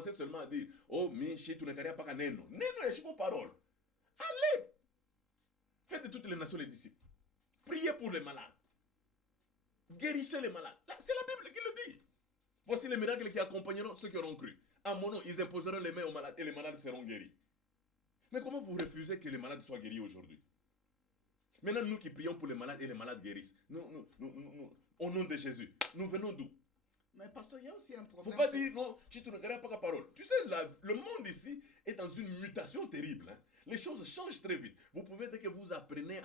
commencez seulement à dire, oh, mais chez tu ne connais pas neno. Neno est vos paroles. Allez, faites de toutes les nations les disciples. Priez pour les malades. Guérissez les malades. C'est la Bible qui le dit. Voici les miracles qui accompagneront ceux qui auront cru. À mon nom, ils imposeront les mains aux malades et les malades seront guéris. Mais comment vous refusez que les malades soient guéris aujourd'hui? Maintenant, nous qui prions pour les malades et les malades guérissent, au nom de Jésus, nous venons d'où? Mais pasteur, il y a aussi un Il ne problème. faut pas dire non, si tu ne regardes pas la parole. Tu sais, le monde ici est dans une mutation terrible. Hein. Les choses changent très vite. Vous pouvez, dès que vous apprenez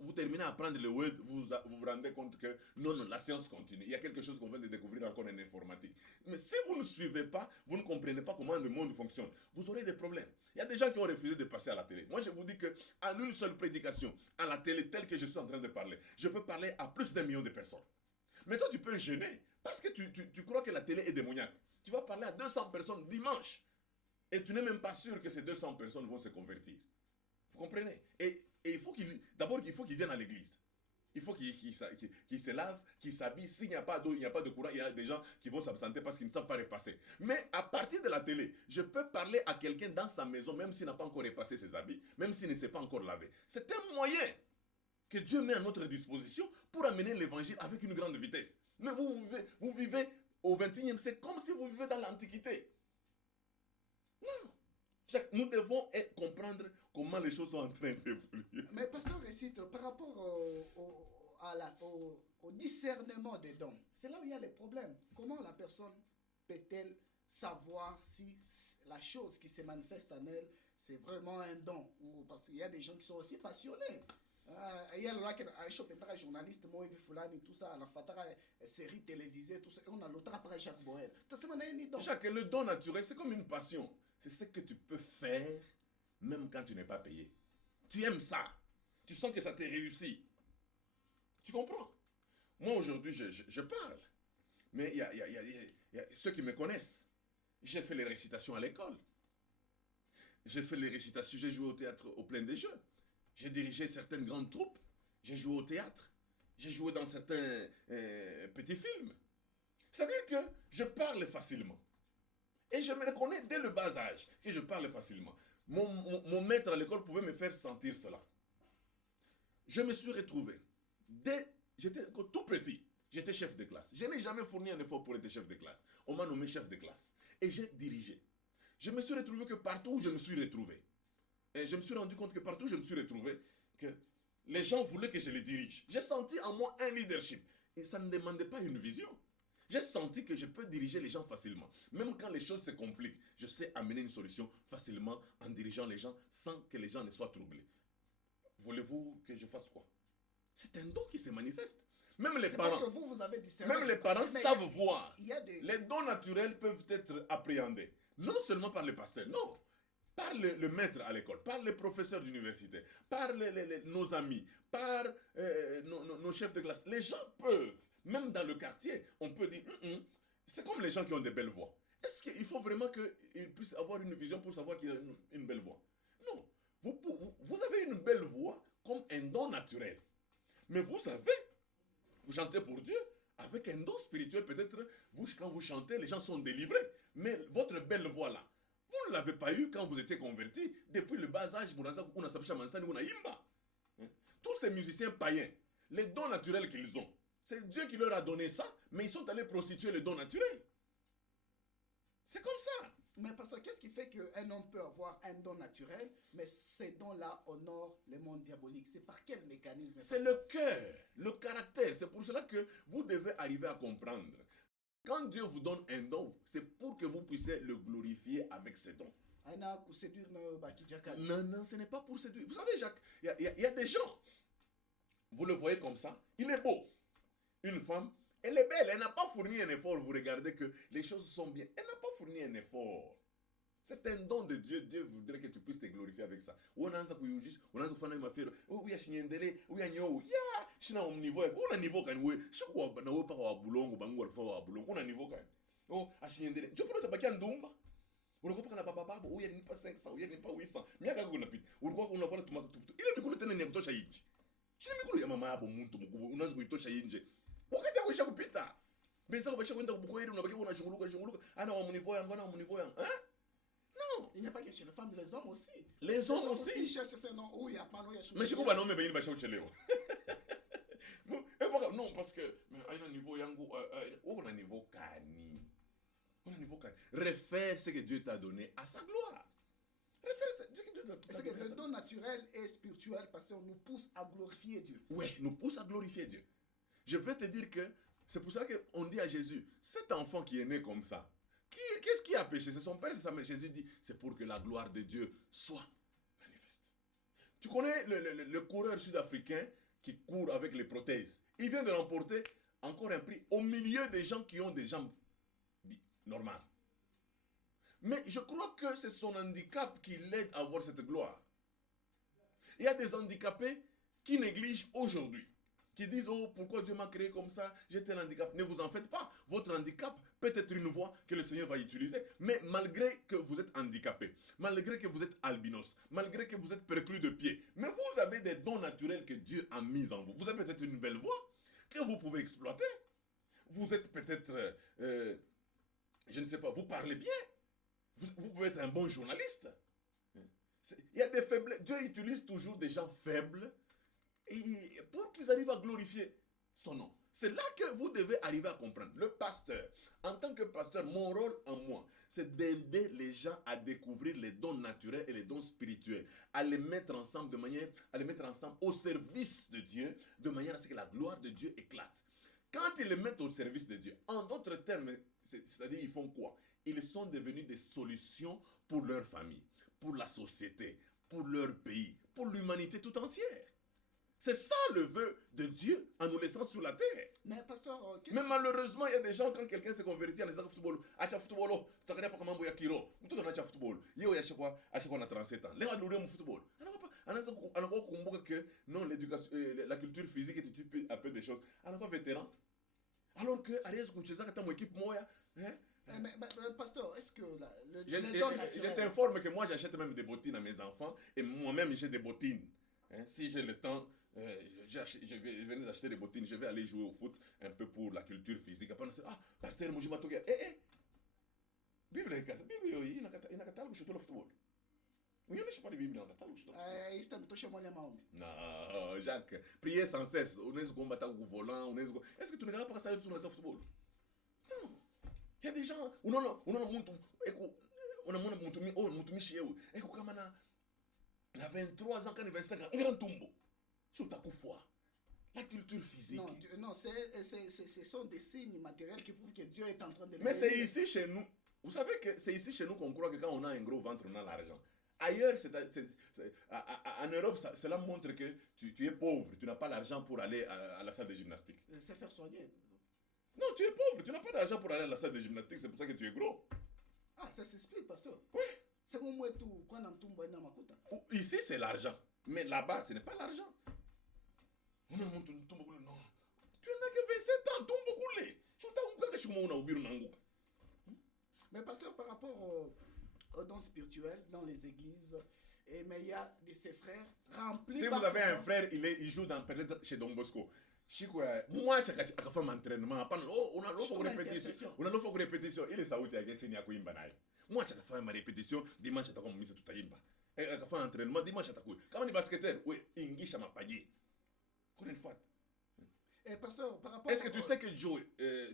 vous terminez à apprendre le web, vous vous rendez compte que non, la science continue. Il y a quelque chose qu'on vient de découvrir encore en informatique. Mais si vous ne suivez pas, vous ne comprenez pas comment le monde fonctionne, vous aurez des problèmes. Il y a des gens qui ont refusé de passer à la télé. Moi, je vous dis qu'en une seule prédication, à la télé, telle que je suis en train de parler, je peux parler à plus d'1 million de personnes. Mais toi, tu peux gêner parce que tu crois que la télé est démoniaque. Tu vas parler à 200 personnes dimanche et tu n'es même pas sûr que ces 200 personnes vont se convertir. Vous comprenez? Et il faut d'abord, il faut qu'ils viennent à l'église. Il faut qu'ils se lavent, qu'ils s'habillent. S'il n'y a pas d'eau, il n'y a pas de courant, il y a des gens qui vont s'absenter parce qu'ils ne savent pas repasser. Mais à partir de la télé, je peux parler à quelqu'un dans sa maison, même s'il n'a pas encore repassé ses habits, même s'il ne s'est pas encore lavé. C'est un moyen que Dieu met à notre disposition pour amener l'évangile avec une grande vitesse. Mais vous vivez au 21e siècle comme si vous vivez dans l'Antiquité. Non. Nous devons comprendre comment les choses sont en train d'évoluer. Mais pasteur récite, par rapport au discernement des dons, c'est là où il y a les problèmes. Comment la personne peut-elle savoir si la chose qui se manifeste en elle, c'est vraiment un don? Parce qu'il y a des gens qui sont aussi passionnés. Il y a là qui est journaliste, moi, Fulani, tout ça, la fatara, série télévisée, tout ça, et on a l'autre après Jacques Boel. Jacques, le don naturel, c'est comme une passion. C'est ce que tu peux faire même quand tu n'es pas payé. Tu aimes ça. Tu sens que ça t'est réussi. Tu comprends? Moi, aujourd'hui, je parle. Mais il y a ceux qui me connaissent. J'ai fait les récitations à l'école. J'ai fait les récitations, j'ai joué au théâtre au plein des jeux. J'ai dirigé certaines grandes troupes. J'ai joué au théâtre. J'ai joué dans certains petits films. C'est-à-dire que je parle facilement. Et je me reconnais dès le bas âge que je parle facilement. Mon maître à l'école pouvait me faire sentir cela. Je me suis retrouvé. J'étais tout petit. J'étais chef de classe. Je n'ai jamais fourni un effort pour être chef de classe. On m'a nommé chef de classe. Et j'ai dirigé. Je me suis retrouvé que partout où je me suis retrouvé, et je me suis rendu compte que partout où je me suis retrouvé, que les gens voulaient que je les dirige. J'ai senti en moi un leadership. Et ça ne demandait pas une vision. J'ai senti que je peux diriger les gens facilement. Même quand les choses se compliquent, je sais amener une solution facilement en dirigeant les gens sans que les gens ne soient troublés. Voulez-vous que je fasse quoi? C'est un don qui se manifeste. Même les parents, parce que vous avez discerné. même les parents savent voir. Des... Les dons naturels peuvent être appréhendés. Non seulement par les pasteurs, non. Par le maître à l'école, par les professeurs d'université, par nos amis, par nos chefs de classe. Les gens peuvent, même dans le quartier, on peut dire, c'est comme les gens qui ont des belles voix. Est-ce qu'il faut vraiment qu'ils puissent avoir une vision pour savoir qu'il a une belle voix? Non. Vous avez une belle voix comme un don naturel. Mais vous savez, vous chantez pour Dieu, avec un don spirituel, peut-être, quand vous chantez, les gens sont délivrés. Mais votre belle voix là, vous ne l'avez pas eu quand vous étiez converti. Depuis le bas âge, tous ces musiciens païens, les dons naturels qu'ils ont, c'est Dieu qui leur a donné ça, mais ils sont allés prostituer les dons naturels. C'est comme ça. Mais parce que qu'est-ce qui fait qu'un homme peut avoir un don naturel, mais ces dons-là honorent le monde diabolique? C'est par quel mécanisme? C'est le cœur, le caractère. C'est pour cela que vous devez arriver à comprendre. Quand Dieu vous donne un don, c'est pour que vous puissiez le glorifier avec ce don. Non, ce n'est pas pour séduire. Vous savez, Jacques, il y a des gens, vous le voyez comme ça, il est beau. Une femme, elle est belle, elle n'a pas fourni un effort. Vous regardez que les choses sont bien. Elle n'a pas fourni un effort. C'est un don de Dieu. Dieu voudrait que tu puisses te glorifier avec ça. On a un unakopa kana baba baba huyu alinipa 500 huyu alinipa 800 miaka unapita ulikuwa unavona tumatutu ile mikulu tena ni ya kutosha nje shini mikulu ya mama yabo muntu mkubwa unaweza kuitosha nje wakati akuisha kupita Mais ça, on va chercher un beaucoup on a besoin de junguluka. Ah non, mon niveau, hein? Non. Il n'y a pas que chez les femmes, les hommes aussi. Les hommes aussi. Ils cherchent ce nom où il n'y a pas, non, il y a Mais je ne sais pas, non, mais il va chercher les non, parce que, mais à un niveau, on a un niveau cani. On a un niveau cani. Refaire ce que Dieu t'a donné à sa gloire. Refaire ce que Dieu t'a C'est que donné. le don naturel et spirituel, pasteur, nous pousse à glorifier Dieu. Oui, nous pousse à glorifier Dieu. Je vais te dire que c'est pour ça qu'on dit à Jésus, cet enfant qui est né comme ça, qu'est-ce qui a péché? C'est son père, c'est sa mère. Jésus dit, c'est pour que la gloire de Dieu soit manifeste. Tu connais le coureur sud-africain qui court avec les prothèses. Il vient de remporter encore un prix au milieu des gens qui ont des jambes normales. Mais je crois que c'est son handicap qui l'aide à avoir cette gloire. Il y a des handicapés qui négligent aujourd'hui, qui disent, oh, pourquoi Dieu m'a créé comme ça, j'ai tel handicap. Ne vous en faites pas. Votre handicap peut être une voie que le Seigneur va utiliser. Mais malgré que vous êtes handicapé, malgré que vous êtes albinos, malgré que vous êtes perclus de pied, mais vous avez des dons naturels que Dieu a mis en vous. Vous avez peut-être une belle voix que vous pouvez exploiter. Vous êtes peut-être, je ne sais pas, vous parlez bien. Vous pouvez être un bon journaliste. Il y a des faiblesses. Dieu utilise toujours des gens faibles et pour qu'ils arrivent à glorifier son nom. C'est là que vous devez arriver à comprendre. Le pasteur, en tant que pasteur, mon rôle en moi, c'est d'aider les gens à découvrir les dons naturels et les dons spirituels, à les mettre ensemble à les mettre ensemble au service de Dieu, de manière à ce que la gloire de Dieu éclate. Quand ils les mettent au service de Dieu, en d'autres termes, c'est-à-dire ils font quoi? Ils sont devenus des solutions pour leur famille, pour la société, pour leur pays, pour l'humanité tout entière. C'est ça le vœu de Dieu en nous laissant sur la terre. Mais pasteur, mais malheureusement, il y a des gens, quand quelqu'un se convertit en disant football, acha football, tu connais pas comment bouya kiro, tu connais pas football. Yo ya chakwa, acha on a 37 ans. Les gens nous football. On a compris que non, l'éducation, la culture physique est un peu des choses. On a vétéran. Alors que Ariès Koucheza, quand mon équipe moya, hein? Mais, pasteur, est-ce que je t'informe que moi j'achète même des bottines à mes enfants et moi-même j'ai des bottines. Hein? Si j'ai le temps, je vais d'acheter des bottines, je vais aller jouer au foot un peu pour la culture physique. Après on se dit, ah, pasteur, moi je m'attends. Bible, il y a un catalogue sur le football. Oui, je ne sais pas de Bible dans le catalogue. Non, Jacques, priez sans cesse. On est combattant au volant. Est-ce que tu ne regardes pas ça sur le football? Non. Il y a des gens, on a a 23 ans, quand il a 25 ans, on a un tombeau. Sur ta foi. La culture physique. Non, ce sont des signes matériels qui prouvent que Dieu est en train de... Mais c'est ici chez nous. Vous savez que c'est ici chez nous qu'on croit que quand on a un gros ventre, on a l'argent. Ailleurs, en Europe, cela montre que tu es pauvre. Tu n'as pas l'argent pour aller à la salle de gymnastique. C'est faire soigner. Non, tu es pauvre, tu n'as pas d'argent pour aller à la salle de gymnastique, c'est pour ça que tu es gros. Ah, ça s'explique, pasteur. Oui. C'est comme moi tout, quand on tombe dans ma côte. Ici, c'est l'argent. Mais là-bas, ce n'est pas l'argent. On a monté un tombe non. Tu n'as que 27 ans, tombe coulé. Mais pasteur, par rapport aux dons spirituels dans les églises, mais il y a de ses frères remplis. Si vous avez un frère, il joue peut-être chez Don Bosco. Moi, je fais un entraînement. On a l'offre de répétition. On a l'offre de répétition. Il est saoudien, il est à Imbanai. Moi, je fais ma répétition. Dimanche, je fais tout à Imba. Je fais un entraînement. Dimanche, je fais. Quand on est basketteur, oui, Ingi, je m'ai payé. Combien de fois? Pasteur, par rapport. Est-ce que tu sais que Joe,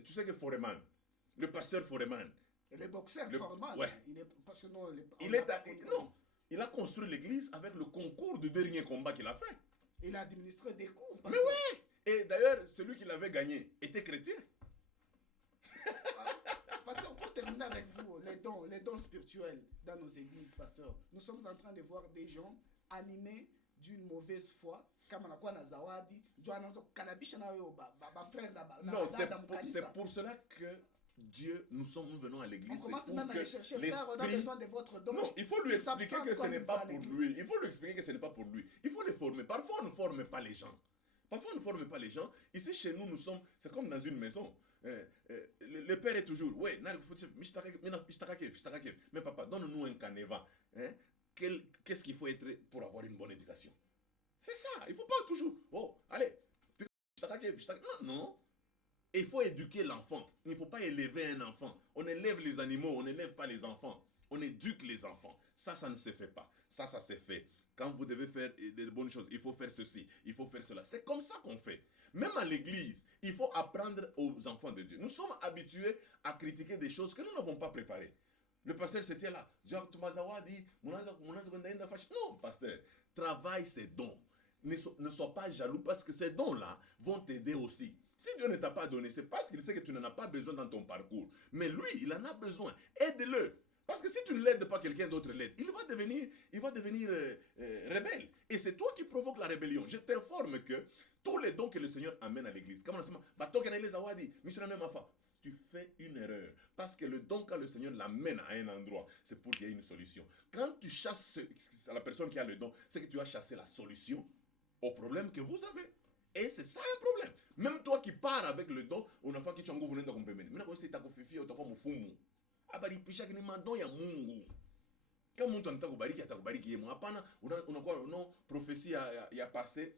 tu sais que Foreman, le pasteur Foreman. Le boxeur Foreman. Ouais. Parce que non, non. Il a construit l'église avec le concours du dernier combat qu'il a fait. Il a administré des cours. Mais oui! Et d'ailleurs, celui qui l'avait gagné était chrétien. Pasteur, pour terminer avec vous, les dons spirituels dans nos églises, pasteur, nous sommes en train de voir des gens animés d'une mauvaise foi. Non, c'est pour cela que Dieu, nous venons à l'église. On commence même à les chercher, frère, on a besoin de votre don. Non, il faut lui expliquer que ce n'est pas pour lui. Il faut lui expliquer que ce n'est pas pour lui. Il faut les former. Parfois, on ne forme pas les gens. Ici, chez nous, c'est comme dans une maison. Le père est toujours, ouais, mais papa, donne-nous un canevas. Qu'est-ce qu'il faut être pour avoir une bonne éducation? C'est ça, il ne faut pas toujours, oh, allez, non. Et il faut éduquer l'enfant. Il ne faut pas élever un enfant. On élève les animaux, on n'élève pas les enfants. On éduque les enfants. Ça ne se fait pas. Ça se fait. Quand vous devez faire des bonnes choses, il faut faire ceci, il faut faire cela. C'est comme ça qu'on fait. Même à l'église, il faut apprendre aux enfants de Dieu. Nous sommes habitués à critiquer des choses que nous n'avons pas préparées. Le pasteur c'était là. Genre, Tumazawa dit, non, pasteur, travaille ses dons. Ne sois pas jaloux parce que ces dons-là vont t'aider aussi. Si Dieu ne t'a pas donné, c'est parce qu'il sait que tu n'en as pas besoin dans ton parcours. Mais lui, il en a besoin. Aide-le. Parce que si tu ne l'aides pas, quelqu'un d'autre l'aide. Il va devenir rebelle. Et c'est toi qui provoques la rébellion. Je t'informe que tous les dons que le Seigneur amène à l'église, comme on a dit, tu fais une erreur. Parce que le don, quand le Seigneur l'amène à un endroit, c'est pour qu'il y ait une solution. Quand tu chasses la personne qui a le don, c'est que tu as chassé la solution au problème que vous avez. Et c'est ça un problème. Même toi qui pars avec le don, on a fait que tu as un gouvernement de compémeni. Mais c'est ta confifi ou ta comme fumu. Abari pisha que ni mandon ya Mungu. Quand mon temps takubariki atakubariki yemo. Hapana, on a quoi non prophétie il y a passé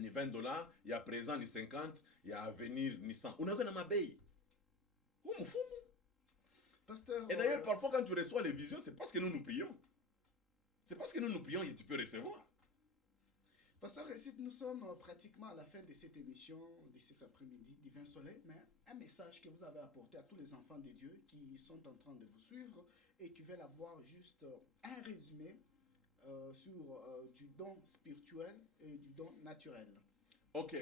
ni $20, il y a présent ni 50, il y a avenir ni 100. On a vu dans ma baie. Pasteur, et d'ailleurs, parfois, quand tu reçois les visions, c'est parce que nous nous prions. C'est parce que nous nous prions et tu peux recevoir. Pasteur Récite, nous sommes pratiquement à la fin de cette émission, de cet après-midi, Divin Soleil, mais un message que vous avez apporté à tous les enfants de Dieu qui sont en train de vous suivre et qui veulent avoir juste un résumé sur du don spirituel et du don naturel. Ok.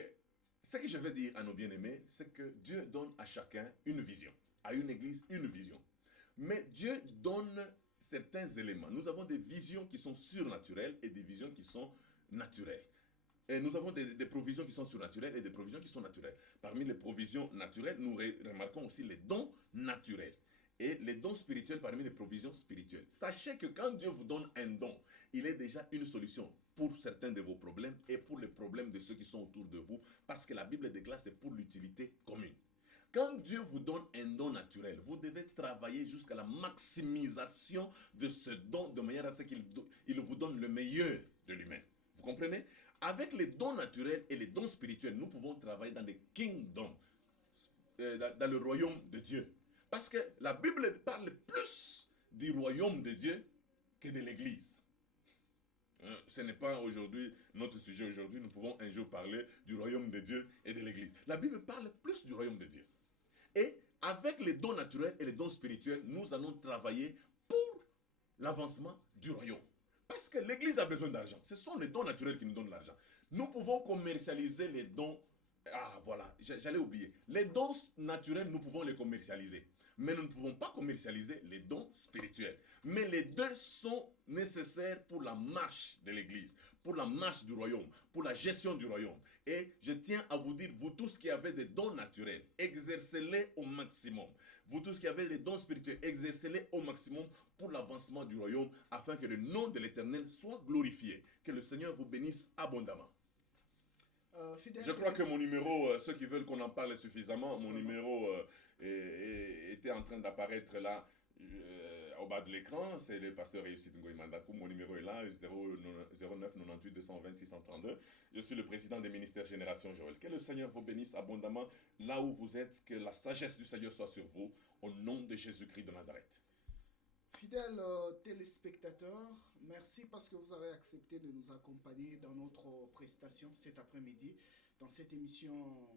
Ce que je vais dire à nos bien-aimés, c'est que Dieu donne à chacun une vision, à une église une vision. Mais Dieu donne certains éléments. Nous avons des visions qui sont surnaturelles et des visions qui sont naturelles. Et nous avons des provisions qui sont surnaturelles et des provisions qui sont naturelles. Parmi les provisions naturelles, nous remarquons aussi les dons naturels. Et les dons spirituels parmi les provisions spirituelles. Sachez que quand Dieu vous donne un don, il est déjà une solution pour certains de vos problèmes et pour les problèmes de ceux qui sont autour de vous. Parce que la Bible déclare que c'est pour l'utilité commune. Quand Dieu vous donne un don naturel, vous devez travailler jusqu'à la maximisation de ce don de manière à ce qu'il vous donne le meilleur de lui-même. Vous comprenez? Avec les dons naturels et les dons spirituels, nous pouvons travailler dans le kingdom, dans le royaume de Dieu. Parce que la Bible parle plus du royaume de Dieu que de l'Église. Ce n'est pas aujourd'hui notre sujet aujourd'hui. Nous pouvons un jour parler du royaume de Dieu et de l'Église. La Bible parle plus du royaume de Dieu. Et avec les dons naturels et les dons spirituels, nous allons travailler pour l'avancement du royaume. Parce que l'Église a besoin d'argent. Ce sont les dons naturels qui nous donnent l'argent. Nous pouvons commercialiser les dons. Ah voilà, j'allais oublier. Les dons naturels, nous pouvons les commercialiser. Mais nous ne pouvons pas commercialiser les dons spirituels. Mais les deux sont nécessaires pour la marche de l'Église, pour la marche du royaume, pour la gestion du royaume. Et je tiens à vous dire, vous tous qui avez des dons naturels, exercez-les au maximum. Vous tous qui avez des dons spirituels, exercez-les au maximum pour l'avancement du royaume, afin que le nom de l'Éternel soit glorifié. Que le Seigneur vous bénisse abondamment. Je crois que mon numéro, ceux qui veulent qu'on en parle suffisamment, mon numéro était en train d'apparaître là au bas de l'écran. C'est le pasteur Réussite Ngoï Mandakou. Mon numéro est là, 09 98 220 632. Je suis le président des ministères Génération Joël. Que le Seigneur vous bénisse abondamment là où vous êtes. Que la sagesse du Seigneur soit sur vous. Au nom de Jésus-Christ de Nazareth. Fidèles téléspectateurs, merci parce que vous avez accepté de nous accompagner dans notre prestation cet après-midi, dans cette émission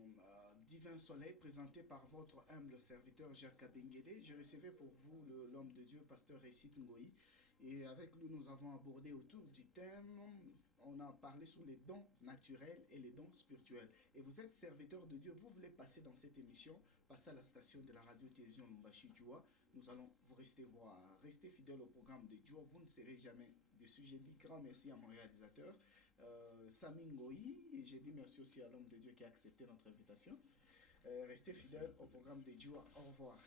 Divin Soleil, présentée par votre humble serviteur Jerka Benguele. Je recevais pour vous l'homme de Dieu, pasteur Récite Ngoï. Et avec lui, nous avons abordé autour du thème, on a parlé sur les dons naturels et les dons spirituels. Et vous êtes serviteur de Dieu, vous voulez passer dans cette émission, passez à la station de la radio-télévision Lumbashi Djoua. Nous allons vous rester voir, restez fidèles au programme de Djoua, vous ne serez jamais déçus. J'ai dit grand merci à mon réalisateur, Sami Ngoï, et j'ai dit merci aussi à l'homme de Dieu qui a accepté notre invitation. Restez fidèles au programme de Djoua, au revoir.